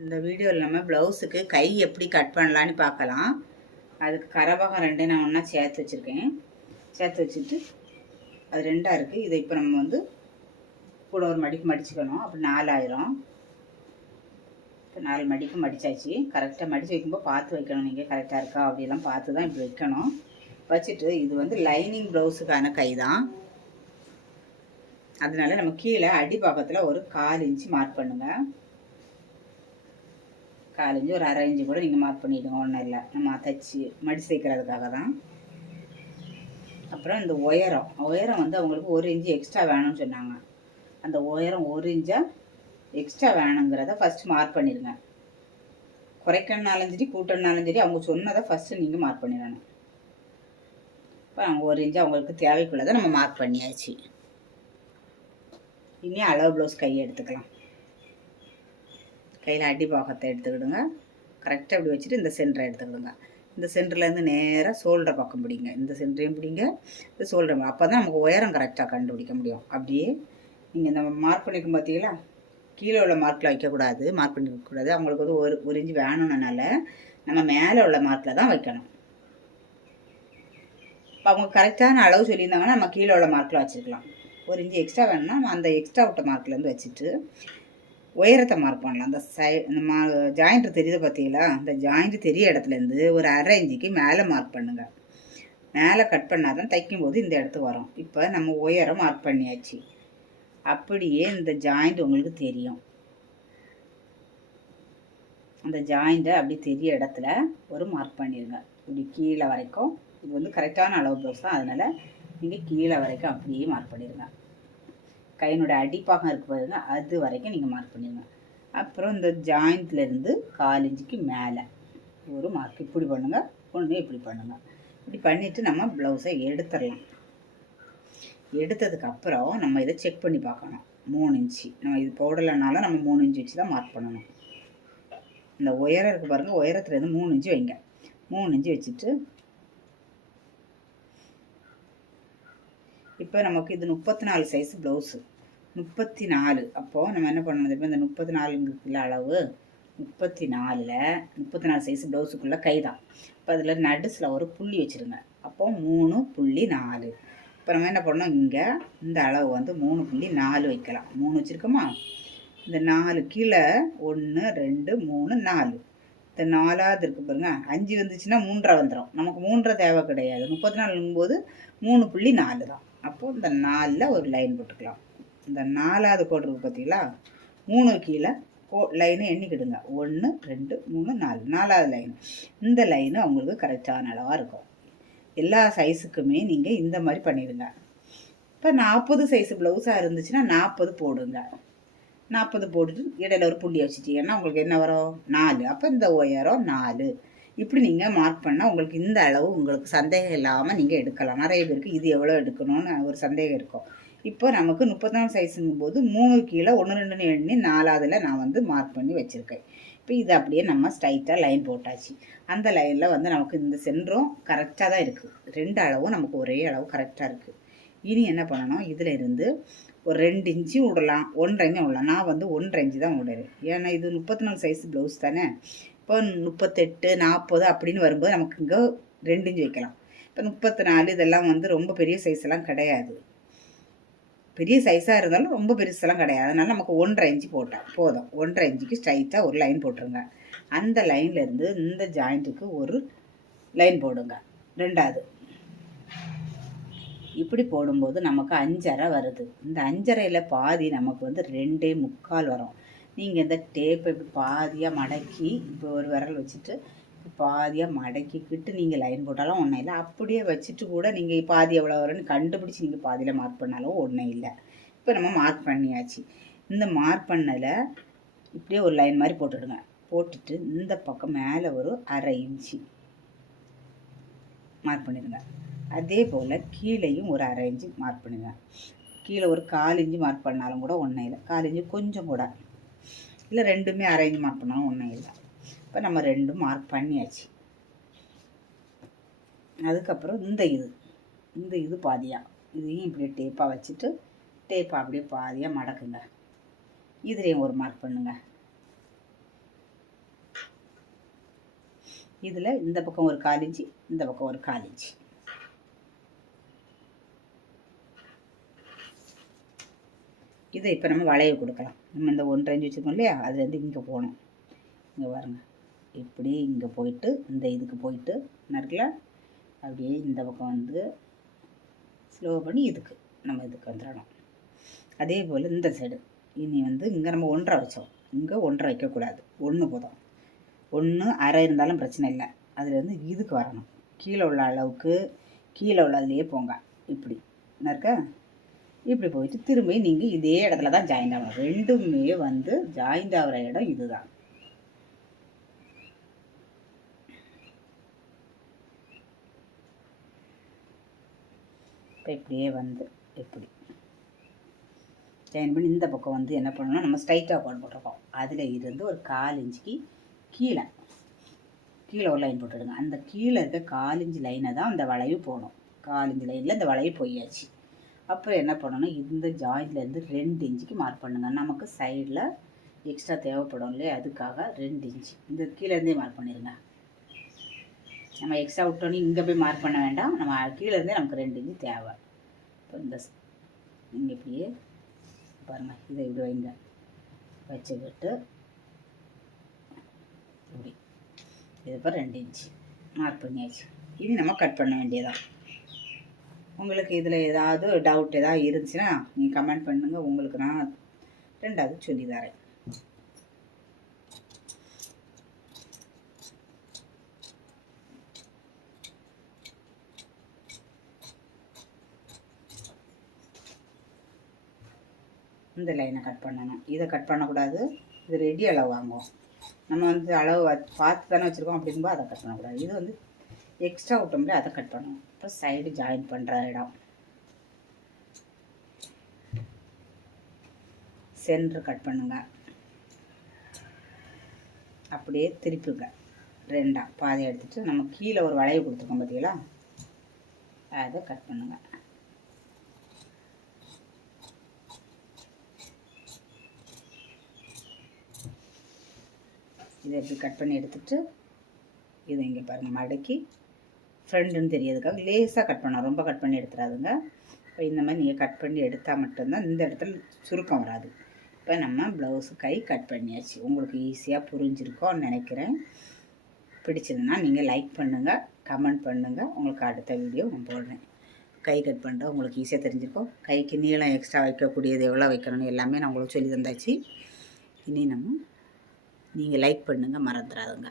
இந்த வீடியோவில் நம்ம ப்ளவுஸுக்கு கை எப்படி கட் பண்ணலான்னு பார்க்கலாம். அதுக்கு கரவகம் ரெண்டையும் நான் ஒன்றா சேர்த்து வச்சுருக்கேன். சேர்த்து வச்சுட்டு அது ரெண்டாக இருக்குது. இதை இப்போ நம்ம வந்து கூட ஒரு மடிப்பு மடிச்சுக்கணும். அப்படி 4 ஆயிரும். இப்போ 4 மடிப்பு மடித்தாச்சு. கரெக்டாக மடித்து வைக்கும்போது பார்த்து வைக்கணும். நீங்கள் கரெக்டாக இருக்கா அப்படியெல்லாம் பார்த்து தான் இப்படி வைக்கணும். வச்சுட்டு இது வந்து லைனிங் ப்ளவுஸுக்கான கை தான். அதனால நம்ம கீழே அடிப்பாக்கத்தில் ஒரு 1/4 இன்ச்சு மார்க் பண்ணுங்கள். 1/4 இன்ச்சு ஒரு 1/2 இன்ச்சு கூட நீங்கள் மார்க் பண்ணிவிடுங்க. ஒன்றும் இல்லை, நம்ம தைச்சி மடிச்சு தைக்கிறதுக்காக தான். அப்புறம் இந்த உயரம் வந்து அவங்களுக்கு 1 இன்ச்சு எக்ஸ்ட்ரா வேணும்னு சொன்னாங்க. அந்த உயரம் 1 இன்ச்சா எக்ஸ்ட்ரா வேணுங்கிறத ஃபஸ்ட்டு மார்க் பண்ணிடுங்க. குறைக்கணுனாலும் சரி கூட்டணுனாலும் சரி அவங்க சொன்னதை ஃபஸ்ட்டு நீங்கள் மார்க் பண்ணிடணும். இப்போ அவங்க 1 இன்ச்சு அவங்களுக்கு தேவைக்குள்ளதை நம்ம மார்க் பண்ணியாச்சு. இனி அளவு ப்ளவுஸ் கையை எடுத்துக்கலாம். கையில் அடி பாகத்தை எடுத்துக்கிடுங்க. கரெக்டாக இப்படி வச்சுட்டு இந்த சென்டரை எடுத்துக்கிடுங்க. இந்த சென்டர்லேருந்து நேராக ஷோல்டர் பக்கம் பிடிங்க. இந்த சென்டரையும் பிடிங்க, இந்த ஷோல்டர். அப்போ தான் நமக்கு உயரம் கரெக்டாக கண்டுபிடிக்க முடியும். அப்படியே நீங்கள் இந்த மார்க் பண்ணியிருக்கும் பார்த்தீங்களா, கீழே உள்ள மார்க்கில் வைக்கக்கூடாது, மார்க் பண்ணிக்கக்கூடாது. அவங்களுக்கு வந்து ஒரு இன்ச்சு வேணும்னால நம்ம மேலே உள்ள மார்க்கில் தான் வைக்கணும். இப்போ அவங்க கரெக்டான அளவு சொல்லியிருந்தாங்கன்னா நம்ம கீழே உள்ள மார்க்கில் வச்சுருக்கலாம். 1 இன்ச்சு எக்ஸ்ட்ரா வேணும்னா நம்ம அந்த எக்ஸ்ட்ரா விட்ட மார்க்லேருந்து வச்சுட்டு உயரத்தை மார்க் பண்ணலாம். அந்த ஜாயிண்ட்டு தெரியுது பார்த்தீங்களா, அந்த ஜாயிண்ட்டு தெரிய இடத்துலேருந்து ஒரு 1/2 இன்ச்சுக்கு மேலே மார்க் பண்ணுங்கள். மேலே கட் பண்ணால் தான் தைக்கும்போது இந்த இடத்துக்கு வரும். இப்போ நம்ம உயரம் மார்க் பண்ணியாச்சு. அப்படியே இந்த ஜாயிண்ட் உங்களுக்கு தெரியும். அந்த ஜாயிண்ட்டை அப்படி தெரிய இடத்துல ஒரு மார்க் பண்ணிடுங்க. இப்படி கீழே வரைக்கும். இது வந்து கரெக்டான அளவு ப்ளவுஸ் தான், அதனால் நீங்கள் கீழே வரைக்கும் அப்படியே மார்க் பண்ணிடுங்க. கையினுடைய அடிப்பாகம் இருக்குது பாருங்க, அது வரைக்கும் நீங்கள் மார்க் பண்ணிடுங்க. அப்புறம் இந்த ஜாயிண்ட்லேருந்து 1/4 இன்ச்சுக்கு மேலே ஒரு மார்க் இப்படி பண்ணுங்கள். ஒன்று இப்படி பண்ணுங்கள். இப்படி பண்ணிவிட்டு நம்ம ப்ளவுஸை எடுத்துடலாம். எடுத்ததுக்கப்புறம் நம்ம இதை செக் பண்ணி பார்க்கணும். 3 இன்ச்சு நம்ம இது போடலைனாலும் நம்ம 3 இன்ச்சு வச்சு தான் மார்க் பண்ணணும். இந்த உயரம் இருக்குது பாருங்கள், உயரத்துலேருந்து 3 இன்ச்சு வைங்க. 3 இன்ச்சு வச்சுட்டு இப்போ நமக்கு இது 34 சைஸ் ப்ளவுஸு. 34. அப்போது நம்ம என்ன பண்ணணும் தெரியுமா, இந்த 34ங்குள்ள அளவு 34 சைஸ் ப்ளவுஸுக்குள்ளே கை தான். இப்போ அதில் நடுஸில் ஒரு புள்ளி வச்சுருங்க. அப்போது 3.4. இப்போ நம்ம என்ன பண்ணணும், இங்கே இந்த அளவு வந்து 3.4 வைக்கலாம். 3 வச்சுருக்கோமா, இந்த 4 கீழே 1 2 3 4. இந்த 4ஆவது இருக்குது பாருங்க, 5 வந்துச்சுன்னா 3 வந்துடும். நமக்கு 3 தேவை கிடையாது. 34ங்கும்போது 3.4 தான். அப்போது இந்த 4ல் ஒரு லைன் போட்டுக்கலாம். இந்த 4ஆவது கோடு இருக்குது பார்த்தீங்களா, 3 கீழே லைனை எண்ணிக்கிடுங்க. 1 2 3 4, 4ஆவது லைன். இந்த லைனு அவங்களுக்கு கரெக்டான அளவாக இருக்கும். எல்லா சைஸுக்குமே நீங்கள் இந்த மாதிரி பண்ணிடுங்க. இப்போ 40 சைஸ் ப்ளவுஸாக இருந்துச்சுன்னா 40 போடுங்க. 40 போட்டுட்டு இடையில ஒரு புள்ளி வச்சுட்டீங்கன்னா உங்களுக்கு என்ன வரும், 4. அப்போ இந்த உயரம் 4. இப்படி நீங்கள் மார்க் பண்ணால் உங்களுக்கு இந்த அளவு உங்களுக்கு சந்தேகம் இல்லாமல் நீங்கள் எடுக்கலாம். நிறைய பேருக்கு இது எவ்வளோ எடுக்கணும்னு ஒரு சந்தேகம் இருக்கும். இப்போ நமக்கு 34 சைஸுங்கும் போது 3 கீழே 1 2ன்னு எண்ணி 4ஆவதில் நான் வந்து மார்க் பண்ணி வச்சுருக்கேன். இப்போ இது அப்படியே நம்ம ஸ்ட்ரைட்டாக லைன் போட்டாச்சு. அந்த லைனில் வந்து நமக்கு இந்த சென்டரும் கரெக்டாக தான் இருக்குது. 2 அளவும் நமக்கு ஒரே அளவு கரெக்டாக இருக்குது. இனி என்ன பண்ணணும், இதில் இருந்து ஒரு 2 இன்ச்சு விடலாம், 1.5 இன்ச்சு விடலாம். நான் வந்து 1.5 இன்ச்சு தான் விடுறேன். ஏன்னா இது 34 சைஸ் ப்ளவுஸ் தானே. இப்போ 38 40 அப்படின்னு வரும்போது நமக்கு இங்கே 2 இன்ச்சு வைக்கலாம். இப்போ 34 இதெல்லாம் வந்து ரொம்ப பெரிய சைஸ்லாம் கிடையாது. பெரிய சைஸாக இருந்தாலும் ரொம்ப பெருசெல்லாம் கிடையாது. அதனால் நமக்கு 1.5 இன்ச்சு போட்டால் போதும். 1.5 இன்ச்சுக்கு ஸ்ட்ரைட்டாக ஒரு லைன் போட்டுருங்க. அந்த லைன்லேருந்து இந்த ஜாயிண்ட்டுக்கு ஒரு லைன் போடுங்க. 2ஆவது இப்படி போடும்போது நமக்கு 5.5 வருது. இந்த 5.5ல் பாதி நமக்கு வந்து 2.25 வரும். நீங்கள் இந்த டேப்பை இப்படி பாதியாக மடக்கி இப்போ ஒரு விரல் வச்சுட்டு பாதியாக மடக்கிக்கிட்டு நீங்கள் லைன் போட்டாலும் ஒன்றும் இல்லை. அப்படியே வச்சுட்டு கூட நீங்கள் பாதி எவ்வளோ வரும்னு கண்டுபிடிச்சி நீங்கள் பாதியில் மார்க் பண்ணாலும் ஒன்றும் இல்லை. இப்போ நம்ம மார்க் பண்ணியாச்சு. இந்த மார்க் பண்ணதில் இப்படியே ஒரு லைன் மாதிரி போட்டுடுங்க. போட்டுட்டு இந்த பக்கம் மேலே ஒரு 1/2 இன்ச்சு மார்க் பண்ணிடுங்க. அதே போல் கீழேயும் ஒரு 1/2 இன்ச்சு மார்க் பண்ணிடுங்க. கீழே ஒரு 1/4 இன்ச்சு மார்க் பண்ணாலும் கூட ஒன்றும் இல்லை. 1/4 இன்ச்சு கொஞ்சம் கூட இல்லை, ரெண்டுமே 1/2 இன்ச்சு மார்க் பண்ணாலும் ஒன்றும் இல்லை. இப்போ நம்ம 2 மார்க் பண்ணியாச்சு. அதுக்கப்புறம் இந்த இது பாதியாக இதையும் இப்படியே டேப்பாக வச்சுட்டு டேப்பை அப்படியே பாதியாக மடக்குங்க. இதுலேயும் ஒரு மார்க் பண்ணுங்கள். இதில் இந்த பக்கம் ஒரு 1/4 இன்ச்சு, இந்த பக்கம் ஒரு 1/4 இன்ச்சு. இதை இப்போ நம்ம வளைய கொடுக்கலாம். நம்ம இந்த 1 இன்ச்சு வச்சுருக்கோம் இல்லையா, அதுலேருந்து இங்கே போகணும். இங்கே பாருங்க, இப்படி இங்கே போயிட்டு இந்த இதுக்கு போயிட்டு இருக்குல்ல, அப்படியே இந்த பக்கம் வந்து ஸ்லோ பண்ணி இதுக்கு நம்ம இதுக்கு வந்துடணும். அதே போல் இந்த சைடு இனி வந்து இங்கே நம்ம 1.5 வச்சோம், இங்கே 1.5 வைக்கக்கூடாது, 1 போதும். 1 1/2 இருந்தாலும் பிரச்சனை இல்லை. அதுலேருந்து இதுக்கு வரணும், கீழே உள்ள அளவுக்கு கீழே உள்ள அதுலேயே போங்க. இப்படி இருக்க, இப்படி போயிட்டு திரும்பி நீங்கள் இதே இடத்துல தான் ஜாயிண்ட் ஆகணும். ரெண்டுமே வந்து ஜாயிண்ட் ஆகிற இடம் இதுதான். இப்போ இப்படியே வந்து இப்படி ஜாயின் பண்ணி இந்த பக்கம் வந்து என்ன பண்ணணும், நம்ம ஸ்ட்ரைட்டாக கோடு போட்டிருக்கோம், அதில் இருந்து ஒரு 1/4 இன்ச்சுக்கு கீழே ஒரு லைன் போட்டுடுங்க. அந்த கீழே இருக்க 1/4 இன்ச்சு லைனை தான் அந்த வளைவு போகணும். 1/4 இன்ச்சு லைனில் இந்த வளைவு போயாச்சு. அப்புறம் என்ன பண்ணணும், இந்த ஜாயிண்ட்லேருந்து 2 இன்ச்சுக்கு மார்க் பண்ணுங்கள். நமக்கு சைடில் எக்ஸ்ட்ரா தேவைப்படும் இல்லையா, அதுக்காக 2 இன்ச்சு இந்த கீழேருந்தே மார்க் பண்ணிடுங்க. நம்ம எக்ஸ்ட்ரா விட்டோன்னே இங்கே போய் மார்க் பண்ண வேண்டாம், நம்ம கீழேருந்தே நமக்கு 2 இன்ச்சு தேவை. இப்போ இந்த இங்கே இப்படியே பாருங்கள், இதை இப்படி வைங்க, வச்சுக்கிட்டு இப்படி இது இப்போ 2 இன்ச்சு மார்க் பண்ணியாச்சு. இனி நம்ம கட் பண்ண வேண்டியதான். உங்களுக்கு இதில் ஏதாவது டவுட் ஏதாவது இருந்துச்சுன்னா நீங்கள் கமெண்ட் பண்ணுங்கள், உங்களுக்கு நான் 2வது சொல்லி தரேன். இந்த லைனை கட் பண்ணணும், இதை கட் பண்ணக்கூடாது, இது ரெடி அளவு வாங்குவோம். நம்ம வந்து அளவு பார்த்து தானே வச்சுருக்கோம், அப்படிங்கும்போது அதை கட் பண்ணக்கூடாது. இது வந்து எக்ஸ்ட்ரா விட்டோம்ல, அதை கட் பண்ணணும். இப்போ சைடு ஜாயின் பண்ணுற இடம் சென்டர் கட் பண்ணுங்க, அப்படியே திருப்புங்க 2ஆ பாதி எடுத்துகிட்டு நம்ம கீழே ஒரு வளைவு கொடுத்துருக்கோம் பார்த்தீங்களா, அதை கட் பண்ணுங்கள். இதை எப்படி கட் பண்ணி எடுத்துகிட்டு இதை இங்கே பாருங்கள், மடக்கி ஃப்ரெண்டுன்னு தெரியறதுக்காக லேசாக கட் பண்ணோம், ரொம்ப கட் பண்ணி எடுத்துடாதுங்க. இப்போ இந்த மாதிரி நீங்கள் கட் பண்ணி எடுத்தால் மட்டும்தான் இந்த இடத்துல சுருக்கம் வராது. இப்போ நம்ம ப்ளவுஸு கை கட் பண்ணியாச்சு. உங்களுக்கு ஈஸியாக புரிஞ்சிருக்கோன்னு நினைக்கிறேன். பிடிச்சதுன்னா நீங்கள் லைக் பண்ணுங்கள், கமெண்ட் பண்ணுங்கள். உங்களுக்கு அடுத்த வீடியோ நான் போடுறேன். கை கட் பண்ணுறேன், உங்களுக்கு ஈஸியாக தெரிஞ்சிருக்கோம். கைக்கு நீளம் எக்ஸ்ட்ரா வைக்கக்கூடியது எவ்வளோ வைக்கணும்னு எல்லாமே நான் உங்களுக்கு சொல்லி தந்தாச்சு. இனி நம்ம நீங்கள் லைக் பண்ணுங்கள், மறந்துடாதுங்க.